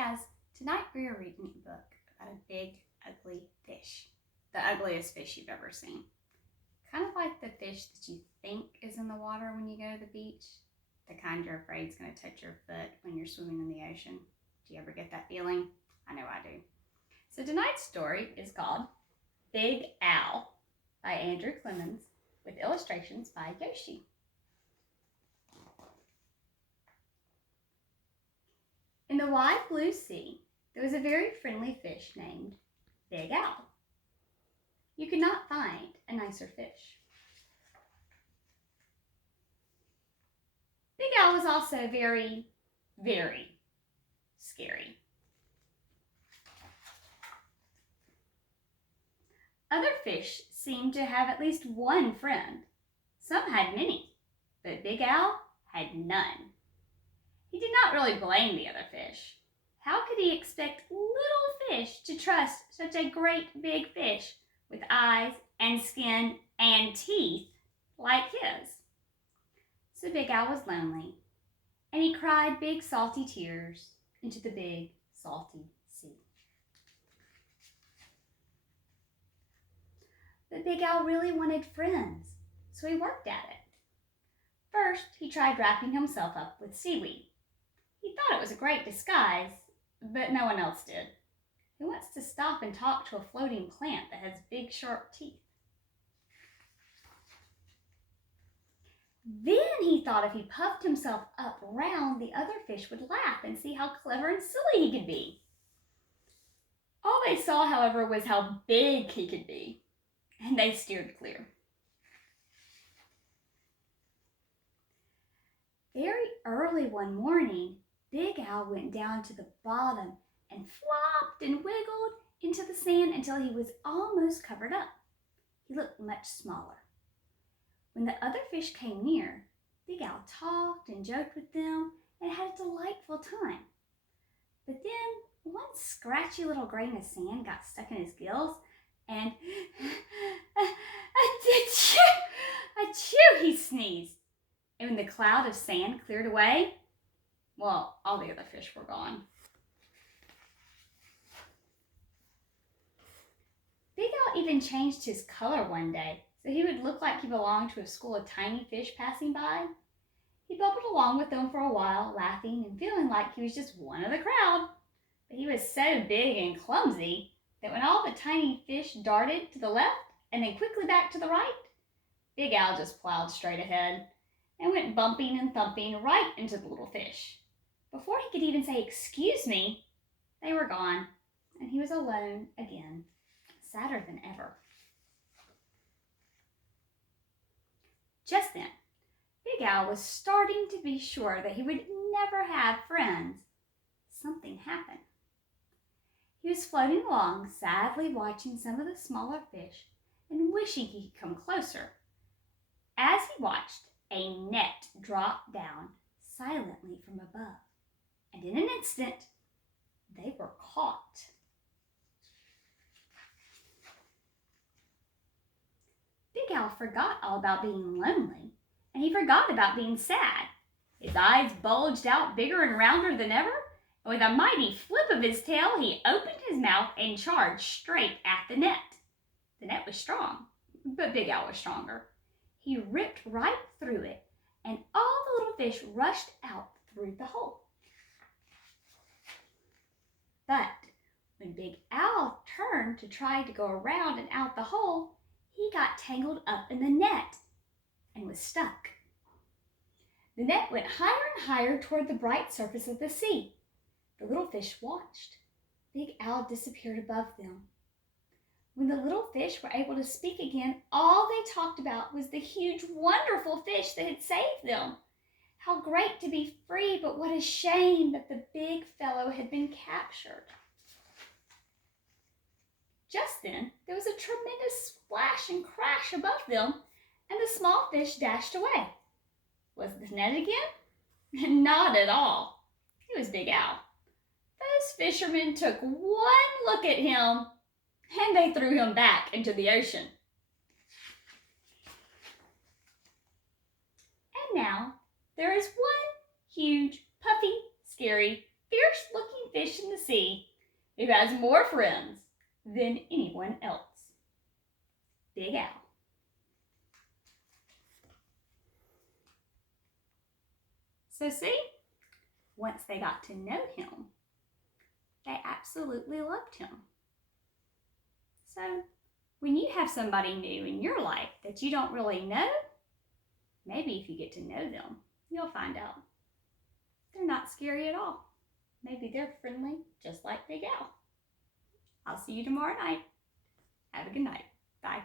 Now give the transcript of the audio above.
guys, tonight we are reading a book about a big, ugly fish. The ugliest fish you've ever seen. Kind of like the fish that you think is in the water when you go to the beach. The kind you're afraid is going to touch your foot when you're swimming in the ocean. Do you ever get that feeling? I know I do. So tonight's story is called Big Owl by Andrew Clements with illustrations by Yoshi. In the wide blue sea, there was a very friendly fish named Big Owl. You could not find a nicer fish. Big Owl was also very, very scary. Other fish seemed to have at least one friend. Some had many, but Big Owl had none. He did not really blame the other fish. How could he expect little fish to trust such a great big fish with eyes and skin and teeth like his? So Big Owl was lonely, and he cried big salty tears into the big salty sea. But Big Owl really wanted friends, so he worked at it. First, he tried wrapping himself up with seaweed. He thought it was a great disguise, but no one else did. Who wants to stop and talk to a floating plant that has big, sharp teeth? Then he thought if he puffed himself up round, the other fish would laugh and see how clever and silly he could be. All they saw, however, was how big he could be, and they steered clear. Very early one morning, Big Owl went down to the bottom and flopped and wiggled into the sand until he was almost covered up. He looked much smaller. When the other fish came near, Big Owl talked and joked with them and had a delightful time. But then one scratchy little grain of sand got stuck in his gills and achoo, he sneezed. And when the cloud of sand cleared away, well, all the other fish were gone. Big Owl even changed his color one day so he would look like he belonged to a school of tiny fish passing by. He bubbled along with them for a while, laughing and feeling like he was just one of the crowd. But he was so big and clumsy that when all the tiny fish darted to the left and then quickly back to the right, Big Owl just plowed straight ahead and went bumping and thumping right into the little fish. Before he could even say, "Excuse me," they were gone, and he was alone again, sadder than ever. Just then, Big Owl was starting to be sure that he would never have friends. Something happened. He was floating along, sadly watching some of the smaller fish and wishing he could come closer. As he watched, a net dropped down silently from above, and in an instant, they were caught. Big Owl forgot all about being lonely, and he forgot about being sad. His eyes bulged out bigger and rounder than ever, and with a mighty flip of his tail, he opened his mouth and charged straight at the net. The net was strong, but Big Owl was stronger. He ripped right through it, and all the little fish rushed out through the hole. But when Big Owl turned to try to go around and out the hole, he got tangled up in the net and was stuck. The net went higher and higher toward the bright surface of the sea. The little fish watched. Big Owl disappeared above them. When the little fish were able to speak again, all they talked about was the huge, wonderful fish that had saved them. How great to be free, but what a shame that the big fellow had been captured. Just then, there was a tremendous splash and crash above them, and the small fish dashed away. Was it the net again? Not at all. It was Big Owl. Those fishermen took one look at him, and they threw him back into the ocean. And now there is one huge, puffy, scary, fierce-looking fish in the sea who has more friends than anyone else. Big Al. So see, once they got to know him, they absolutely loved him. So when you have somebody new in your life that you don't really know, maybe if you get to know them, you'll find out they're not scary at all. Maybe they're friendly, just like Big Al. I'll see you tomorrow night. Have a good night. Bye.